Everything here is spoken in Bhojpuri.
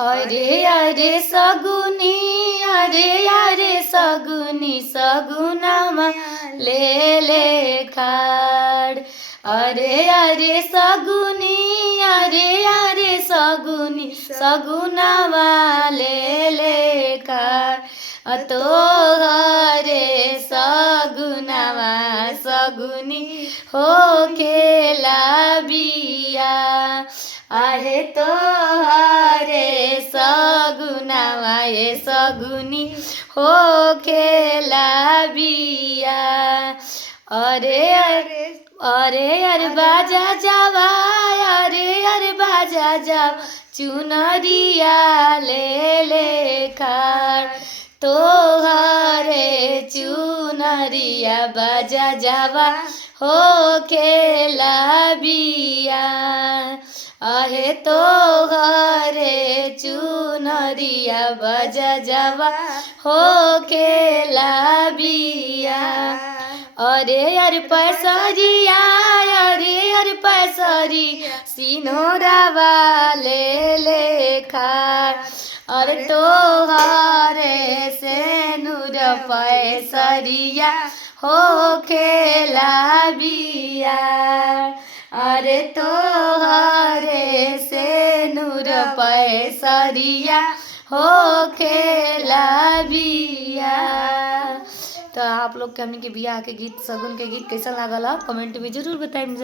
अरे अरे सगुनी, अरे सगुनी, सगुनामा ले खाड़। अरे सगुनी, अरे सगुनी, सगुनामा ले खाड़। तोहरे सगुनामा सगुनी हो खेला बिया। आहे तोहरे सगुनामा ये सगुनी हो खेला बिया। अरे बाजा जावा, अरे बाजा जावा, चुनरिया ले खाड़। तोहरे चुनरिया बाजा जावा हो खेला बिया। आहे तोहरे चुनरिया बाजा जावा हो खेला बिया। अरे पैसरिया, अरे पैसरिया, सिनोरावा ले खाड़। अरे तोहरे से नूर पैसरिया हो खेला बिया। अरे तोहरे से नूर पैसरिया हो खेला बिया। तो आप लोग के हमनी के बियाह के गीत, शगुन के गीत कैसा लागल कमेंट में जरूर बताएं।